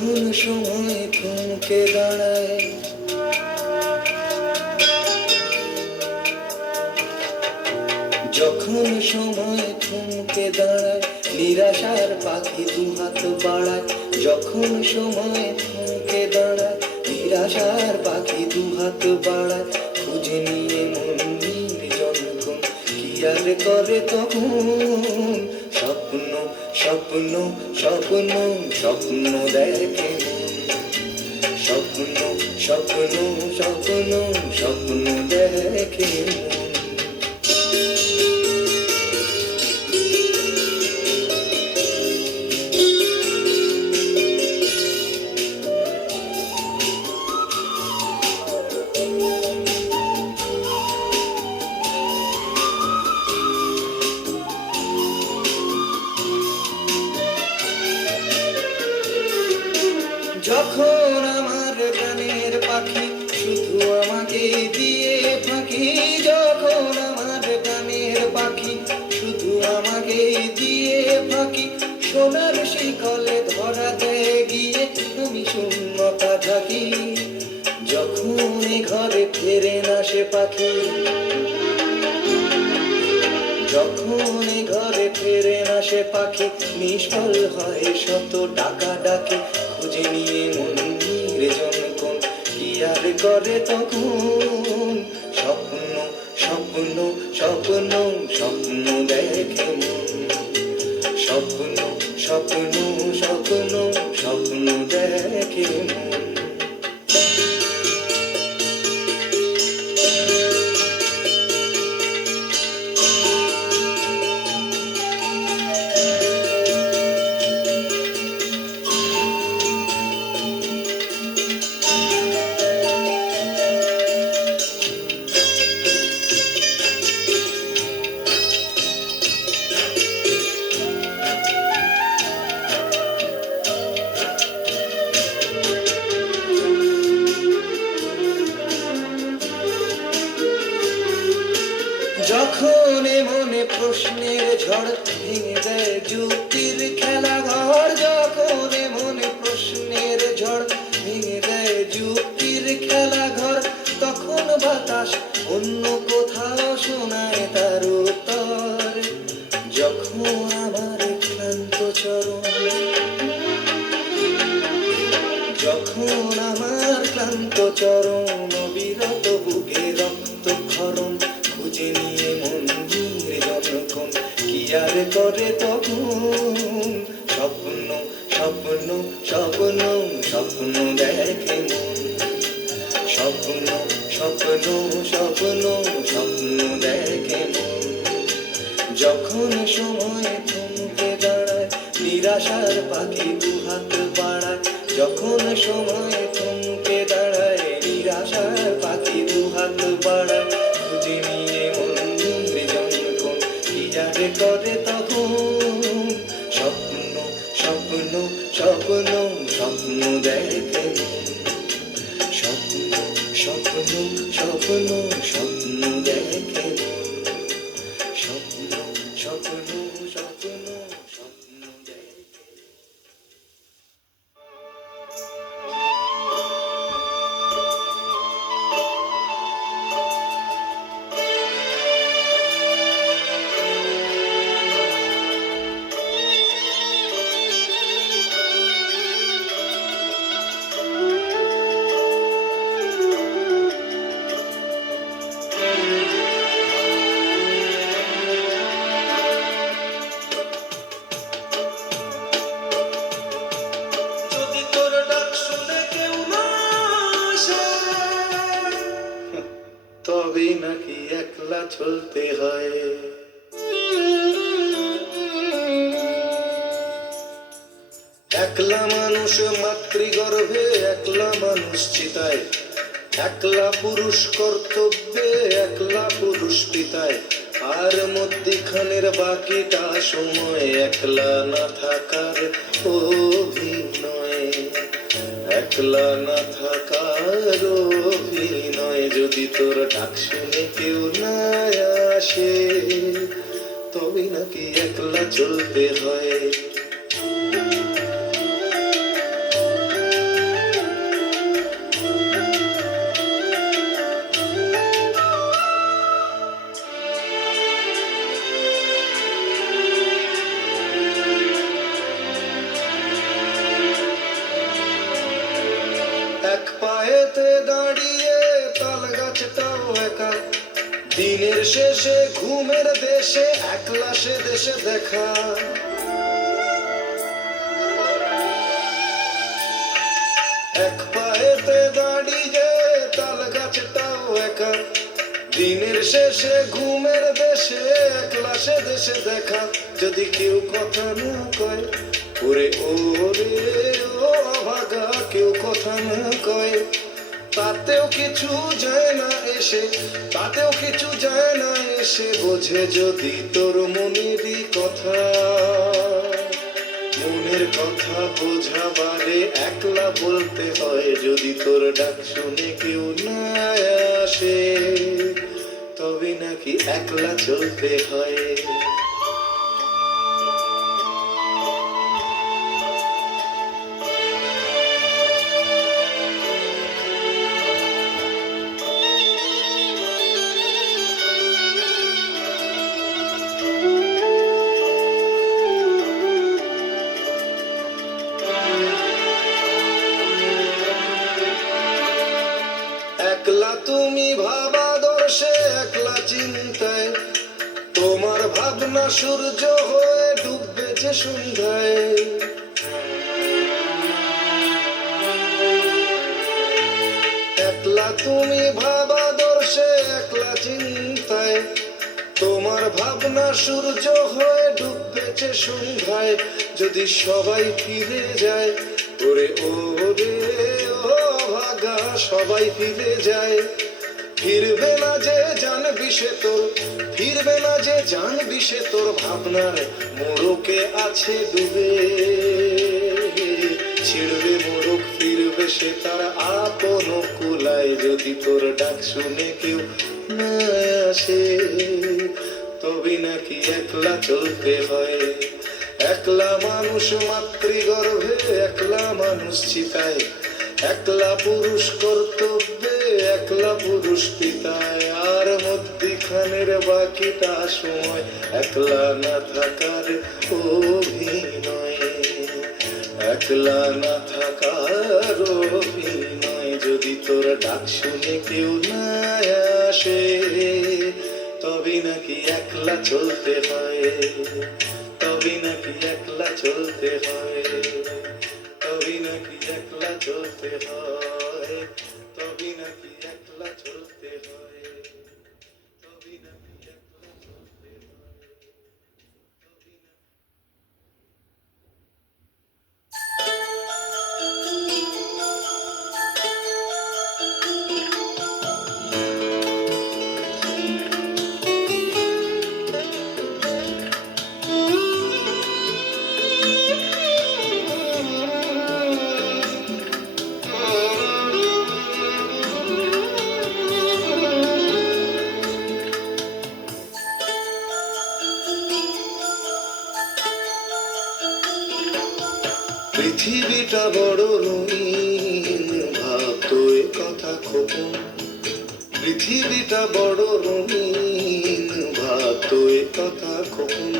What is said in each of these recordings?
যখন সময় থমকে দাঁড়ায়, যখন সময় থমকে দাঁড়ায়, নিরাশার পাখি দুহাত বাড়ায়। যখন সময় থমকে দাঁড়ায়, নিরাশার পাখি দুহাত বাড়ায়। খুঁজে নিয়ে মন নির্জন কি আর করে তখন, স্বপ্ন স্বপ্ন স্বপ্ন স্বপ্ন দেখে মন, স্বপ্ন স্বপ্ন স্বপ্ন স্বপ্ন দেখে মন। যখন আমার গানের পাখি শুধু আমাকে দিয়ে ফাঁকি, যখন আমার গানের পাখি শুধু আমাকে দিয়ে ফাঁকি, সোনার শিকলে ধরাতে গিয়ে আমি শূন্যতা থাকি। যখন ঘরে ফেরে না সে পাখি, যখন ঘরে ফেরে না সে পাখি, নিষ্ফল হয় শত ডাকা ডাকি। খুঁজে নিয়ে মন নির্জন কোন কি আর করে তখন, স্বপ্ন স্বপ্ন স্বপ্ন স্বপ্ন দেখে মন, স্বপ্ন স্বপ্ন স্বপ্ন স্বপ্ন দেখে মন। যখন মনে প্রশ্নের ঝড় ভেঙে দেয় যুক্তির খেলা ঘর, যখন মনে প্রশ্নের ঝড় ভেঙে দেয় যুক্তির খেলা ঘর, তখন বাতাস অন্য কোথাও শোনায় তার উত্তর। যখন আমার ক্লান্ত চরণ, যখন আমার ক্লান্ত চরণ বিরত বুকে রক্ত ক্ষরণ, খুঁজে নিয়ে মন নির্জন কি আর করে তখন, স্বপ্ন স্বপ্ন স্বপ্ন স্বপ্ন দেখে মন, স্বপ্ন স্বপ্ন স্বপ্ন স্বপ্ন দেখে মন। যখন সময় থমকে দাঁড়ায়, নিরাশার পাখি দুহাত বাড়ায়। যখন সময় থমকে দাঁড়ায়, নিরাশার পাখি দুহাত বাড়ায়। খুঁজে নিয়ে মন নির্জন কোন কি যারে করে তখন, স্বপ্ন স্বপ্ন স্বপ্ন স্বপ্ন দেখে মন, স্বপ্ন স্বপ্ন স্বপ্ন স্বপ্ন দেখে মন, স্বপ্ন স্বপ্ন স্বপ্ন স্বপ্ন দেখে। যদি তোর ডাক শুনে কেউ না আসে, তবেই নাকি একলা চলতে হয়। একলা মানুষ মাতৃগর্ভে, একলা মানুষ চিতায়, একলা পুরুষ কর্তব্যে, একলা পুরুষ পিতায়। আর মধ্যিখানের বাকিটা সময় একলা না থাকার অভিনয়, একলা না থাকার অভিনয়। যদি তোর ডাক শুনে কেউ না আসে, তবে নাকি একলা চলতে হয়। এতে দাঁড়িয়ে তাল গাছটাও একা, দিনের শেষে ঘুমের দেশে একলা সে দেশে দেখা। এক পায়েতে দাঁড়িয়ে তাল গাছটাও একা, দিনের শেষে ঘুমের দেশে একলা সে দেশে দেখা। যদি কেউ কথা না কয় ওরে ওরে ও অভাগা, কেউ কথা না কয় তাতেও কিছু যায় না এসে, তাতেও কিছু যায় না এসে। বোঝে যদি তোর মনেরই কথা, মনের কথা বোঝাবারে একলা বলতে হয়। যদি তোর ডাক শুনে কেউ না আসে, তবে নাকি একলা চলতে হয়। একলা তুমি ভাবাদর্শে, একলা চিন্তায়, তোমার ভাবনা সূর্য হয়ে ডুববে যে সন্ধ্যায়। একলা তুমি ভাবাদর্শে, একলা চিন্তায়, তোমার ভাবনা সূর্য হয়ে ডুববে যে সন্ধ্যায়। যদি সবাই ফিরে যায় ওরে ওরে ও ভাগা, সবাই ফিরে যায়, ফিরবে না যে জানবি সে তোর, ফিরবে না যে জানবি সে তোর ভাবনার মোড়কে আছে ডুবে। ছিড়বে মোড়ক ফিরবে সে তার আপন কুলায়। যদি তোর ডাক শুনে কেউ না আসে, তবে নাকি একলা চলতে হয়। একলা মানুষ মাতৃগর্ভে, একলা মানুষ চিতায়, একলা পুরুষ কর্তব্যে, একলা পুরুষ পিতায়। আর মধ্যিখানের বাকিটা সময় একলা না থাকার অভিনয়, একলা না থাকার অভিনয়। যদি তোর ডাক শুনে কেউ না আসে, তবে নাকি একলা চলতে হয়, তবে নাকি একলা চলতে হয়, তবে নাকি একলা চলতে হয়, তবে নাকি একলা চলতে হয়, তবে নাকি একলা চলতে হয়, তবে নাকি। পৃথিবীটা বড় রঙিন, ভাবতো এ কথা খোকন। পৃথিবীটা বড় রঙিন, ভাবতো এ কথা খোকন।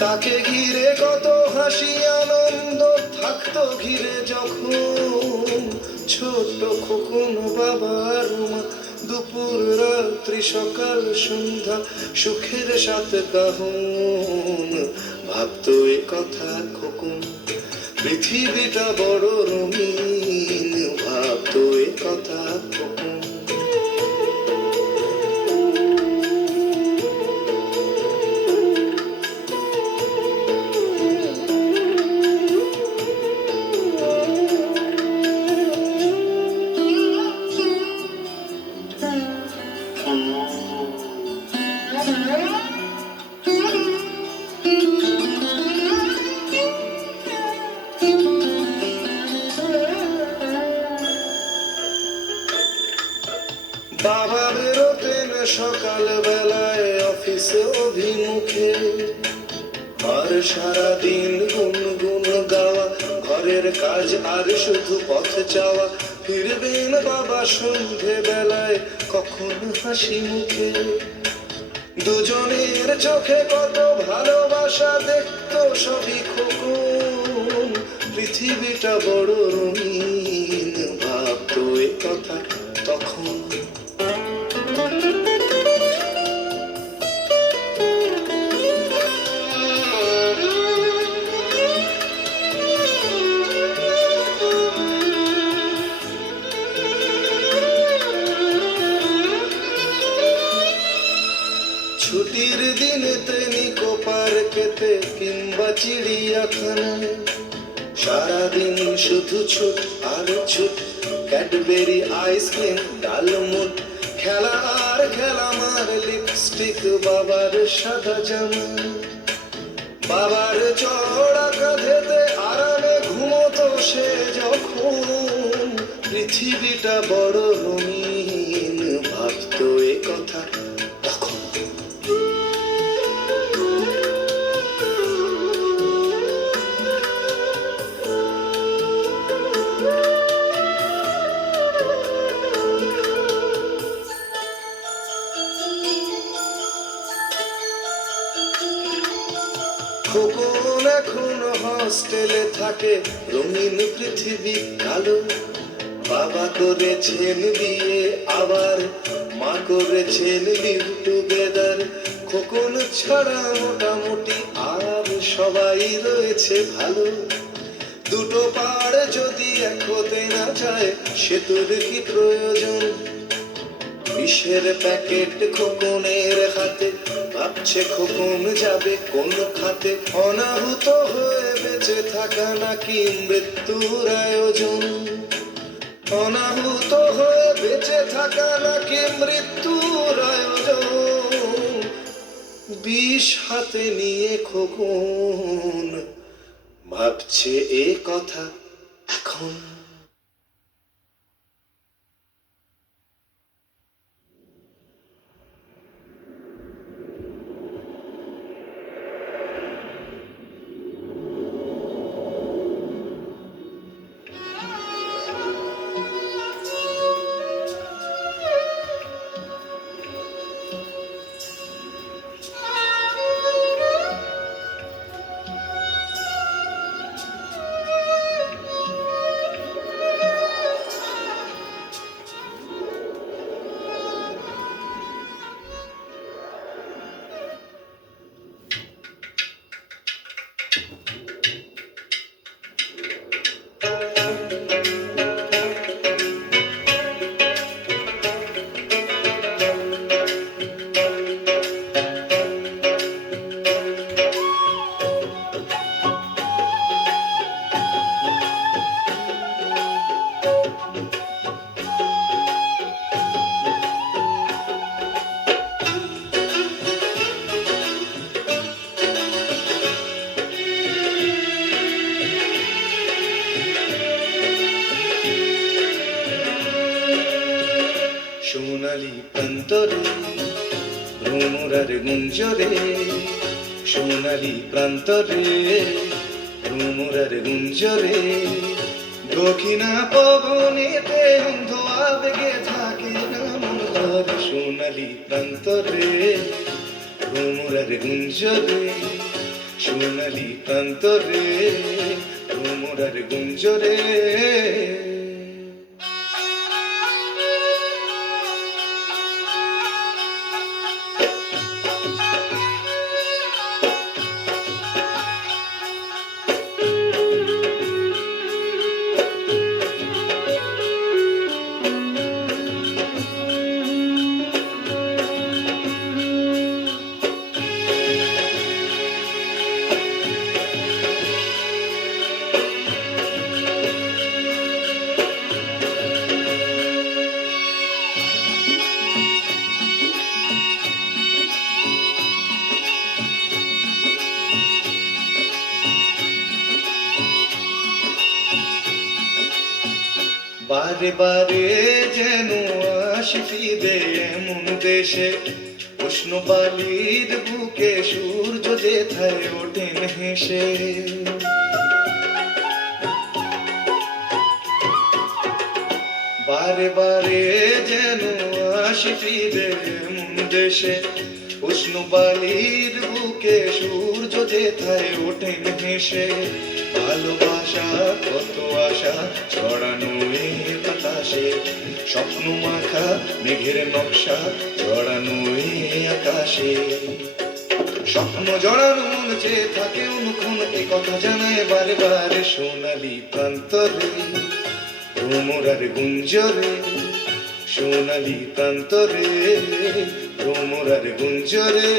তাকে ঘিরে কত হাসি আনন্দ থাকতো ঘিরে যখন। ছোট্ট খোকন বাবার মা, দুপুর রাত্রি সকাল সন্ধ্যা সুখের সাথে কাহন। ভাবতো এ কথা খোকন। পৃথিবীটা বড় রঙিন, ভাবতো এ কথা খোকন। বাবা বেরোতেন সকাল বেলায় অফিসে অভিমুখে, আর সারাদিন গুনগুন গাওয়া, ঘরের কাজ আর শুধু পথ চাওয়া। ফিরবেন বাবা সন্ধে বেলায় কখন হাসি মুখে। দুজনের চোখে কত ভালোবাসা দেখতো সবই খোকন। পৃথিবীটা বড় রঙিন, ভাব ভাবতো এ কথা তখন। ছুটির দিনেতে নিকো পার্কেতে কিংবা চিড়িয়াখানায় সারাদিন শুধু ছুট আর ছুট, ক্যাডবেরি আইসক্রিম ডালমুট, খেলা আর খেলা, মার লিপস্টিক বাবার সাদা জামা, বাবার চড়া কাঁধেতে আরামে ঘুমোতো সে যখন। পৃথিবীটা বড় রঙিন, ভাবতো এ কথা তখন। খোকন এখন হস্টেলে থাকে, রঙিন পৃথিবী কালো। বাবা করেছেন বিয়ে, আবার মা করেছেন লিভ টুগেদার। খোকন ছাড়া মোটামুটি আর সবাই রয়েছে ভালো। দুটো পাড় যদি এক হতে না চায় সেতুর কি প্রয়োজন? বিষের প্যাকেট খোকনের হাতে, ভাবছে খোকন যাবে কোন খাতে। অনাহুত হয়ে বেঁচে থাকা নাকি মৃত্যুর আয়োজন? অনাহুত হয়ে বেঁচে থাকা নাকি মৃত্যুর আয়োজন? বিষ হাতে নিয়ে খোকন ভাবছে এ কথা এখন। সোনালি প্রান্তরে ভ্রমরার গুঞ্জরে, সোনালি প্রান্তরে ভ্রমরার গুঞ্জরে। দক্ষিণা পবনেতে অন্ধ আবেগে থাকে না মন ঘর। সোনালি প্রান্তরে ভ্রমরার গুঞ্জরে, সোনালি প্রান্তরে ভ্রমরার গুঞ্জরে। বারে বারে যেন আসি ফিরে এমন দেশে, উষ্ণ বালির বুকে সূর্য যেথায় ওঠেন হেসে। বারে বারে যেন আসি ফিরে এমন দেশে, উষ্ণ বালির বুকে সূর্য যেথায় ওঠেন হেসে। ভালোবাসা কত আশা ছড়ানো এ বাতাসে, স্বপ্ন মাখা মেঘের নকশা জড়ানো এই আকাশে, স্বপ্ন জড়ানো মন চেয়ে থাকে অনুক্ষণ, এ কথা জানায় বারে বারে সোনালি প্রান্তরে ভ্রমরার গুঞ্জরে, সোনালি প্রান্তরে ভ্রমরার গুঞ্জরে।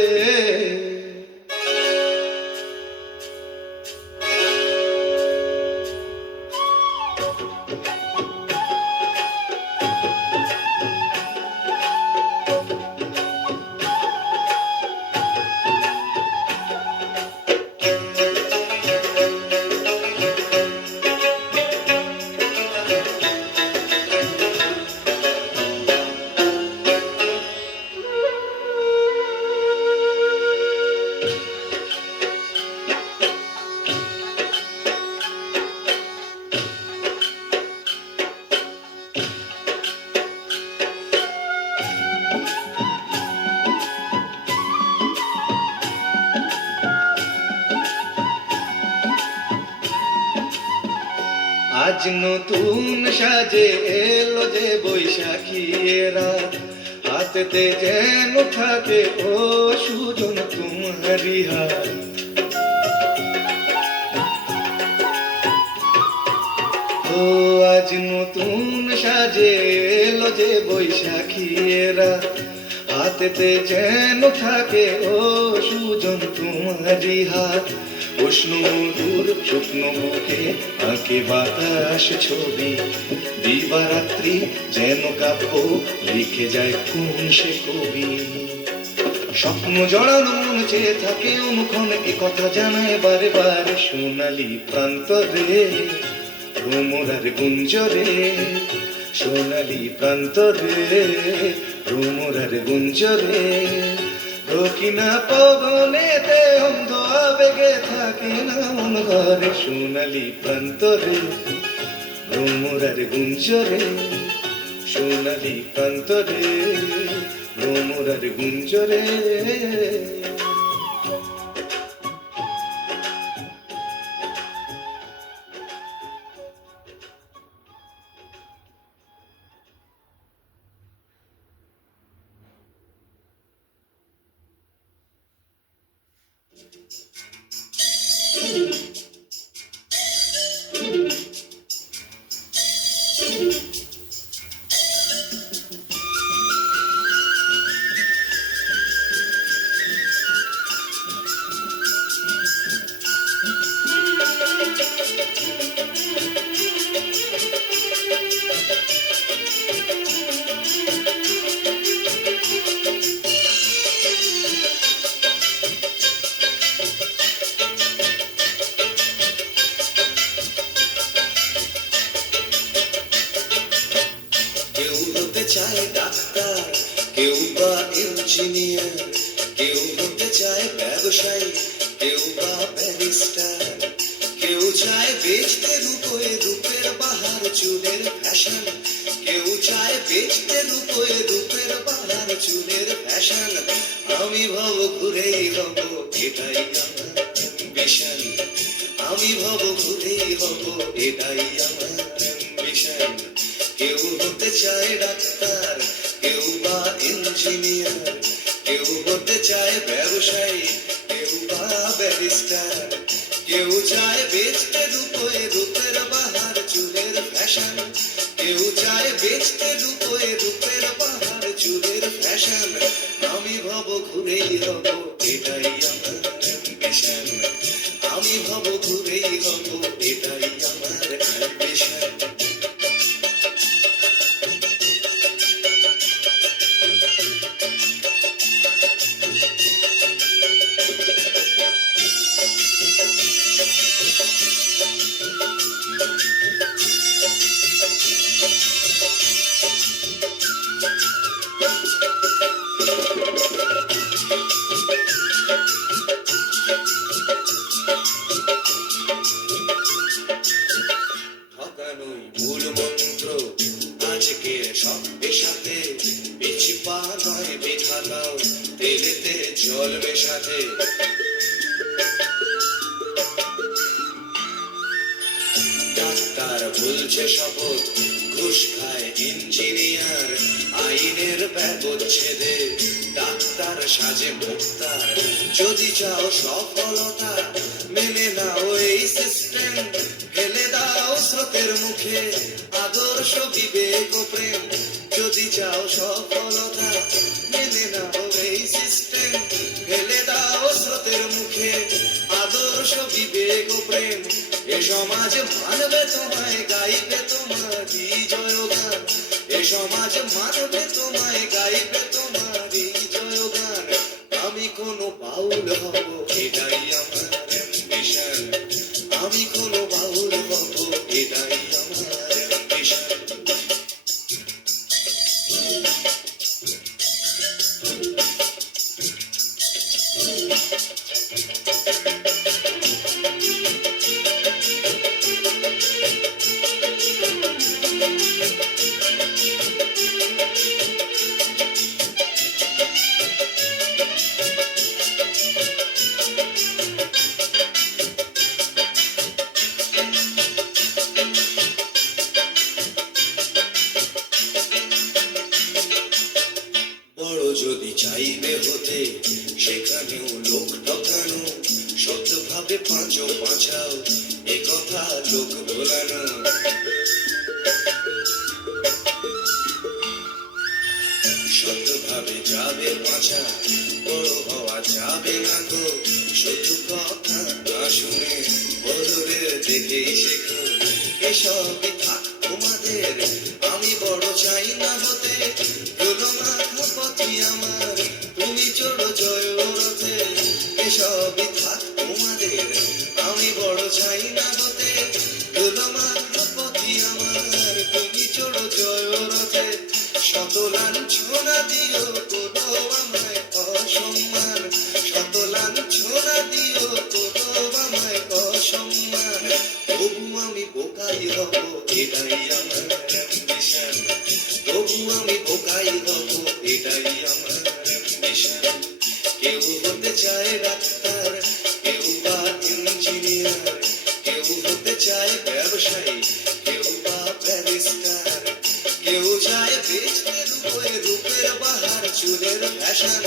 আজ নতুন সাজে এলো যে বৈশাখী রাত, হাতেতে যেন থাকে ও সুজন তোমারি হাত। ও আজ নতুন সাজে এলো যে বৈশাখী রাত, হাতেতে যেন থাকে ও সুজন তোমারি হাত। উষ্ণ মধুর শুকনো মুখে আঁকে বাতাস ছবি, দিবারাত্রি যেন কাব্য লিখে যায় কোন সে কবি। স্বপ্ন জড়ানো মন চেয়ে থাকে অনুক্ষণ, এ কথা জানায় বারে বারে সোনালি প্রান্তরে ভ্রমরার গুঞ্জরে, সোনালি প্রান্তরে ভ্রমরার গুঞ্জরে। দক্ষিণা পবনেতে অন্ধ আবেগে থাকে না মন ঘরে, সোনালি প্রান্তরে ভ্রমরার গুঞ্জরে, সোনালি প্রান্তরে ভ্রমরার গুঞ্জরে। চায় ডাক্তার, কেউ বা ইঞ্জিনিয়ার, কেউ হতে চায় ব্যবসায়ী, কেউ বা ব্যারিস্টার, কেউ চায় বেচতে রূপে রূপের বাহার চুলের ফ্যাশন, কেউ চায় বেচতে রূপে রূপের বাহার চুলের ফ্যাশন। আমি ভাব ঘুরেই হব এটাই আমার অ্যাম্বিশন, আমি ভাব ঘুরেই হব এটাই আমার অ্যাম্বিশন। কেউ হতে চায় ডাক্তার, কেউ বা ইঞ্জিনিয়ার, কেউ হতে চায় ব্যবসায়ী, কেউ বা ব্যারিস্টার, কেউ চায় বেচতে রূপে রূপের বাহার চুলের ফ্যাশন, কেউ চায় বেচতে রূপে রূপের বাহার চুলের ফ্যাশন। আমি ভাব ঘুরেই হব এটাই আমার অ্যাম্বিশন, আমি ভাব ঘুরেই হব এটাই আমার অ্যাম্বিশন। মূল মন্ত্র আজকে সব পেশাতে, পিছি পা নয় বিধাতাও তেলেতে জল মেশাতে। ডাক্তার বলছে শপথ ঘুষ খায় ইঞ্জিনিয়ার, আইনের ব্যবচ্ছেদে ডাক্তার সাজে মুক্তার। যদি চাও সফলতা মেনে নাও এই সিস্টেম, ফেলে দাও স্রোতের মুখে আদর্শ বিবেক ও প্রেম। যদি চাও সফলতা মেনে নাও এই সিস্টেম, ফেলে দাও স্রোতের মুখে আদর্শ বিবেক ও প্রেম। এ সমাজ মানবে তোমায়, গাইবে তোমারই জয়গান। এ সমাজ মানবে তোমায়, গাইবে তোমারই জয়গান। আমি কোনো বাউল হব এটাই আমার অ্যাম্বিশন, আমি কোনো বাউল হব এটাই আমার অ্যাম্বিশন। বড় যদি চাইবে হতে সেখানেও লোক ঠকানো, সত্যভাবে পাঁচও পাঁচাও এ কথা লোক ভোলানো। সত্যভাবে যাবে পাঁচা, বড় হওয়া যাবে না গো। শুধু কথা না শুনে বড়দের দেখেই শেখো। এসবই থাক তোমাদের, আমি বড় চাই না হতে। হলো মাথা পথি আমার, তুমি চড়ো জয় রথে। এসবই থাক তোমাদের, আমি বড় চাই না হতে। হলো মাথা পথি আমার, তুমি চড়ো জয় রথে। শত লাঞ্ছনা দিও করো আমায় অসম্মান, শত লাঞ্ছনা দিও করো আমায় অসম্মান। তবু আমি বোকাই হব এটাই আমার অ্যাম্বিশন, তবু আমি বোকাই হব এটাই আমার অ্যাম্বিশন। কেউ হতে চায় ডাক্তার, কেউ বা ইঞ্জিনিয়ার, কেউ হতে চায় ব্যবসায়ী, কেউ বা ব্যারিস্টার। কেউ চায় বেচতে রূপে রূপের বাহার চুলের ফ্যাশন,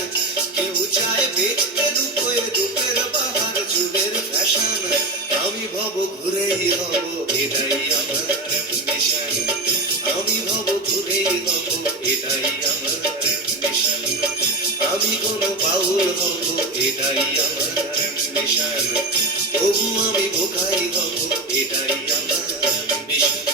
কেউ চায় বেচতে রূপে রূপের বাহার চুলের ফ্যাশন। আমি ভব ঘুরেই হব এটাই আমার অ্যাম্বিশন, আমি ভব ঘুরেই হব এটাই আমার অ্যাম্বিশন। আমি কোনো বাউল হব এটাই আমার অ্যাম্বিশন, তবু আমি বোকাই হব এটাই আমার অ্যাম্বিশন।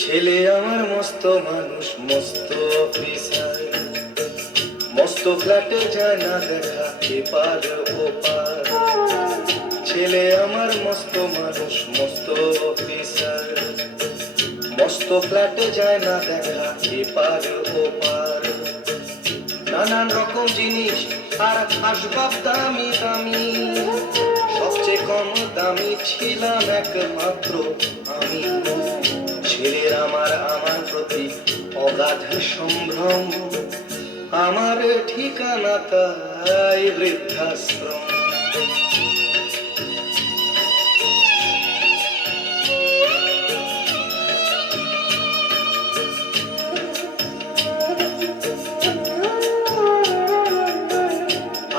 ছেলে আমার মস্ত মানুষ, মস্ত অফিসার, মস্ত ফ্ল্যাটে যায় না দেখা এপার ওপার। ছেলে আমার মস্ত মানুষ, মস্ত অফিসার, মস্ত ফ্ল্যাটে যায় না দেখা এপার ওপার। নানান রকম জিনিস আর আসবাব দামি দামি, সবচেয়ে কম দামি ছিলাম একমাত্র আমি। ছেলের আমার আমার প্রতি অগাধ সম্ভ্রম, আমার ঠিকানা তাই বৃদ্ধাশ্রম।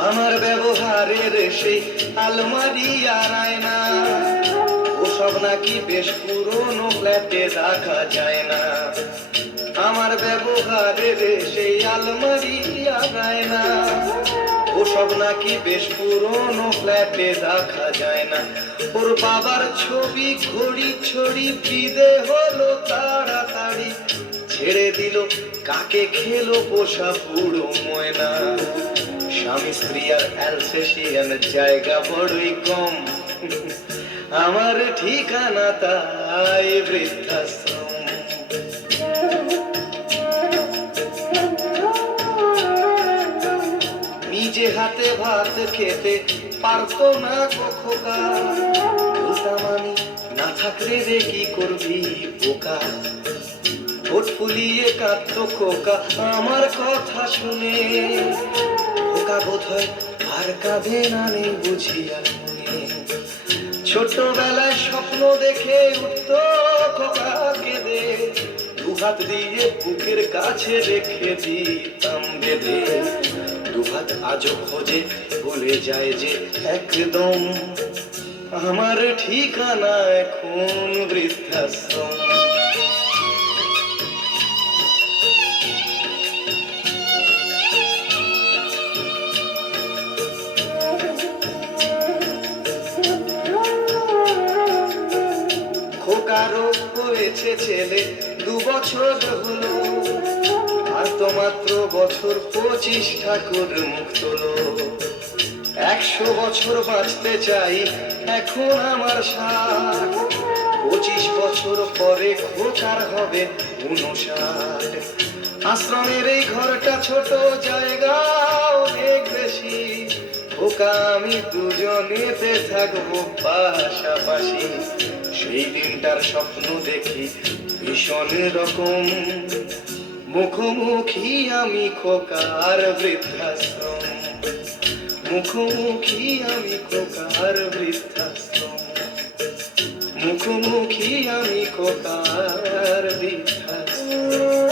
আমার ব্যবহারের সেই আলমারি আর আয়না, ওসব নাকি বেশ পুরনো ফ্ল্যাটে রাখা যায় না। আমার ব্যবহারের সেই আলমারি আর আয়না, ওসব নাকি বেশ পুরনো ফ্ল্যাটে রাখা যায় না। ওর বাবার ছবি ঘড়ি ছড়ি বিদে হলো তাড়াতাড়ি, ছেড়ে দিল কাকে খেলো পোষা বুড়ো ময়না। স্বামী স্ত্রী আর অ্যালসেশিয়ান জায়গা বড়ই কম, আমার ঠিকানা তাই বৃদ্ধাশ্রম। নিজে হাতে ভাত খেতে পারতো না খোকা, বলতাম আমি না থাকলে রে কি করবি বোকা। ঠোঁট ফুলিয়ে কাঁদতো খোকা আমার কথা শুনে, খোকা বোধ হয় আর কাঁদে না নেই বুঝিয়া মনে। ছোটবেলায় স্বপ্ন দেখে উঠতো খোকা কেঁদে, দুহাত দিয়ে বুকের কাছে রেখে দিতাম বেঁধে। দুহাত আজও খোঁজে ভুলে যায় যে একদম, আমার ঠিকানা এখন বৃদ্ধাশ্রম। খোকারও হয়েছে ছেলে 2 বছর হলো, আর তো মাত্র বছর 25 ঠাকুর মুখ তোলো। 100 বছর বাঁচতে চাই এখন আমার 60, 25 বছর পরে খোকার হবে 59। আশ্রমের এই ঘরটা ছোট, জায়গা অনেক বেশি, খোকা আমি দুজনেতে থাকবো পাশাপাশি। সেই দিনটার স্বপ্ন দেখি ভীষণ রকম, মুখোমুখি আমি খোকার বৃদ্ধাশ্রম, মুখোমুখি আমি খোকার বৃদ্ধাশ্রম, মুখোমুখি আমি খোকার বৃদ্ধাশ্রম।